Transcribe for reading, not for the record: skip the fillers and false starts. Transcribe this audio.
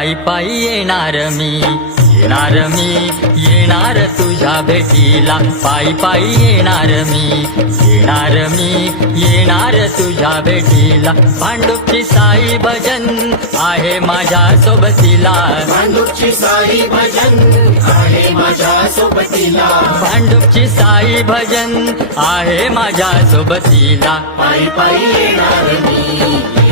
पायी पायी येणार मी, येणार मी, येणार तुझ्या भेटीला, पायी पायी येणार मी, येणार मी, येणार तुझ्या भेटीला. भांडुपची साई भजन आहे माझ्या सोबतीला, भांडुपची साई भजन आहे माझ्या सोबतीला, भांडुपची साई भजन आहे माझ्या सोबतीला. पायी पायी येणार मी,